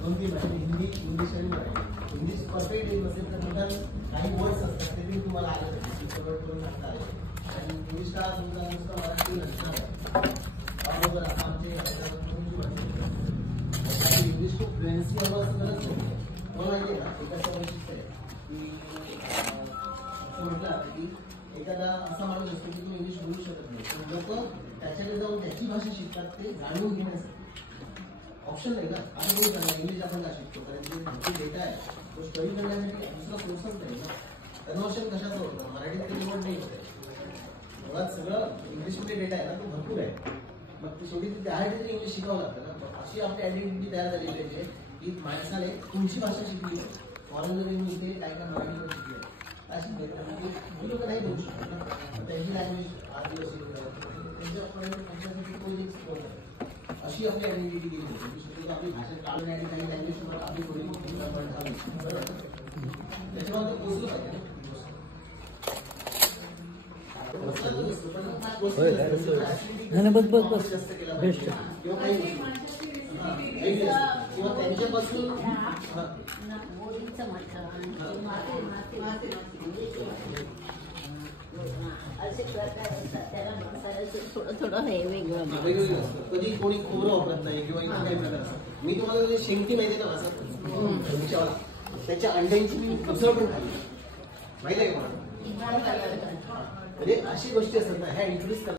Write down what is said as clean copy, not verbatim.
दोन तीन भाषा हिंदी इंग्लिश आणि मराठी. इंग्लिश परफेक्ट येत नसेल तर निदान काही वर्ड्स असतात ते मी तुम्हाला आलं कव्हर करून टाकता आले. आणि इंग्लिश का तुमचा नुसतं मराठी नसणार आहे. बरोबर आमचे इंग्लिश खूप फ्लुएन्सी हवं असं गरज नाही. मला माहिती आहे ना एकाचं वैशिष्ट्य आहे की असं म्हटलं आता की एखादा असा माणूस असतो की तो इंग्लिश बोलू शकत नाही पण लोक त्याच्याकडे जाऊन त्याची भाषा शिकतात ते जाणून घेण्यासाठी. ऑप्शन नाही ना असं बोलू शकणार इंग्लिश आपण का शिकतो कारण जे डेटा आहे तो स्टडी करण्यासाठी दुसरा सोर्सच नाही ना. कन्व्हर्शन कशाचं होतं मराठीत ते निवड नाही होत आहे. मुळात सगळं इंग्लिशमध्ये डेटा आहे ना तो भरपूर आहे. मग ते शेवटी त्यासाठी इंग्लिश शिकावं लागतं ना. अशी आपली आयडेंटिटी तयार झाली पाहिजे की माणसाने तुमची भाषा शिकली आहे. फॉरेनर इथे काय काय मराठी पण शिकली आहे अशी लोक नाही बोलू शकत ना. त्यांची लँग्वेज आदिवासी अशी आपली आयडेंटिटी गेली होती. आपली भाषा काढून आणि काही लँग्वेज आपली थोडी त्याच्यामध्ये पोचलं पाहिजे. किंवा त्यांच्यापासून थोडं थोडं हे वेगळं असतं. कधी कोणी खोबरं वापरत नाही किंवा इतर काही प्रकार असतात. मी तुम्हाला शेंगटी माहिती ना असं त्याच्या अंड्यांची मी उसळ पण खाल्ली माहिती आहे का मला. म्हणजे अशी गोष्टी असतात ना ह्या इंट्रोड्यूस